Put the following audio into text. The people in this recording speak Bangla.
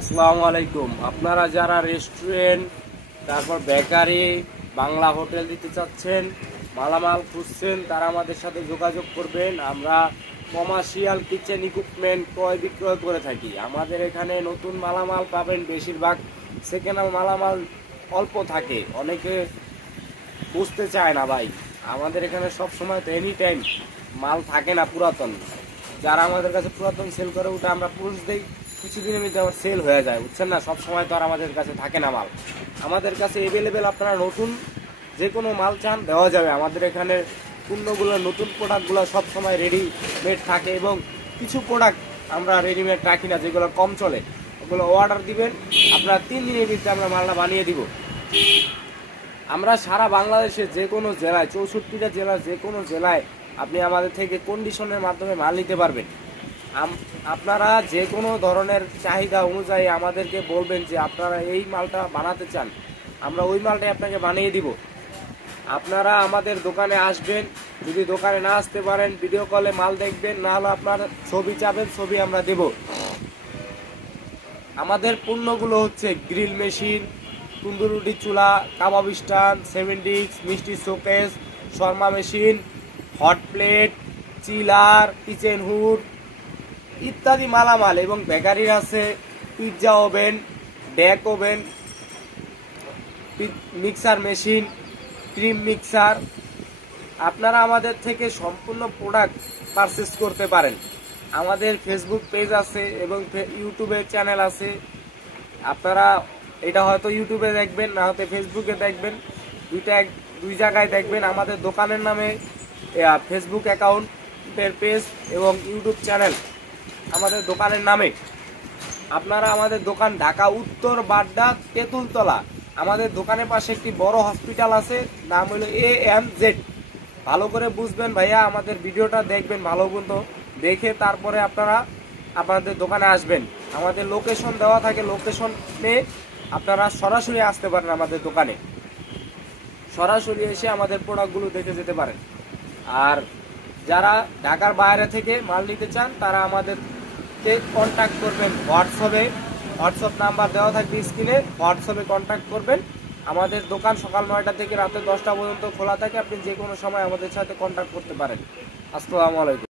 আসসালামু আলাইকুম। আপনারা যারা রেস্টুরেন্ট, তারপর বেকারি, বাংলা হোটেল দিতে চাচ্ছেন, মালামাল খুঁজছেন, তারা আমাদের সাথে যোগাযোগ করবেন। আমরা কমার্শিয়াল কিচেন ইকুইপমেন্ট ক্রয় বিক্রয় করে থাকি। আমাদের এখানে নতুন মালামাল পাবেন, বেশিরভাগ সেকেন্ড হ্যান্ড মালামাল অল্প থাকে, অনেকে বুঝতে চায় না ভাই। আমাদের এখানে সব সময় তো এনি টাইম মাল থাকে না পুরাতন। যারা আমাদের কাছে পুরাতন সেল করে ওটা আমরা পুরুষ দিই, কিছুদিনের মধ্যে আমার সেল হয়ে যায়, বুঝছেন না। সব সময় তো আর আমাদের কাছে থাকে না মাল। আমাদের কাছে এভেলেবেল আপনারা নতুন যে কোনো মাল চান দেওয়া যাবে। আমাদের এখানে পণ্যগুলো, নতুন প্রোডাক্টগুলো সব সময় রেডিমেড থাকে এবং কিছু প্রোডাক্ট আমরা রেডিমেড রাখি না, যেগুলো কম চলে, ওগুলো অর্ডার দিবেন, আপনারা 3 দিনের ভিতরে আমরা মালটা বানিয়ে দিব। আমরা সারা বাংলাদেশে যে কোনো জেলায়, 64টা জেলার যে কোনো জেলায় আপনি আমাদের থেকে কন্ডিশনের মাধ্যমে মাল নিতে পারবেন। আপনারা যে কোনো ধরনের চাহিদা অনুযায়ী আমাদেরকে বলবেন যে আপনারা এই মালটা বানাতে চান, আমরা ওই মালটাই আপনাকে বানিয়ে দিব। আপনারা আমাদের দোকানে আসবেন, যদি দোকানে না আসতে পারেন ভিডিও কলে মাল দেখবেন, না হলে আপনার ছবি চাবেন, ছবি আমরা দেব। আমাদের পণ্যগুলো হচ্ছে গ্রিল মেশিন, তন্দুর রুটি চুলা, কাবাব স্ট্যান্ড, 7 ডিস্ক, মিষ্টি শোকেস, শর্মা machine, hot plate, chiller, kitchen hood ইত্যাদি মালামাল, এবং বেকারির আছে pizza oven, deck oven, mixer machine, cream mixer. আপনারা আমাদের থেকে সম্পূর্ণ প্রোডাক্ট পারচেস করতে পারেন। আমাদের ফেসবুক পেজ আছে এবং ইউটিউবে চ্যানেল আছে। আপনারা এটা হয়তো ইউটিউবে দেখবেন, না হয়তো ফেসবুকে দেখবেন, দুই জায়গায় দেখবেন। আমাদের দোকানের নামে ফেসবুক অ্যাকাউন্টের পেজ এবং ইউটিউব চ্যানেল আমাদের দোকানের নামে। আপনারা আমাদের দোকান ঢাকা উত্তর বাড্ডা তেঁতুলতলা। আমাদের দোকানের পাশে একটি বড় হসপিটাল আছে, নাম হলো AMZ। ভালো করে বুঝবেন ভাইয়া, আমাদের ভিডিওটা দেখবেন ভালো মতো দেখে, তারপরে আপনারা আপনাদের দোকানে আসবেন। আমাদের লোকেশন দেওয়া থাকে, লোকেশনে আপনারা সরাসরি আসতে পারেন। আমাদের দোকানে সরাসরি এসে আমাদের প্রোডাক্টগুলো দেখে যেতে পারেন। আর যারা ঢাকার বাইরে থেকে মাল নিতে চান তারা আমাদেরকে কন্ট্যাক্ট করবেন হোয়াটসঅ্যাপ নাম্বার দেওয়া থাকবে স্ক্রিনে, হোয়াটসঅ্যাপে কন্ট্যাক্ট করবেন। আমাদের দোকান সকাল 9টা থেকে রাতে 10টা পর্যন্ত খোলা থাকে। আপনি যে কোনো সময় আমাদের সাথে কন্ট্যাক্ট করতে পারেন। আসসালামু আলাইকুম।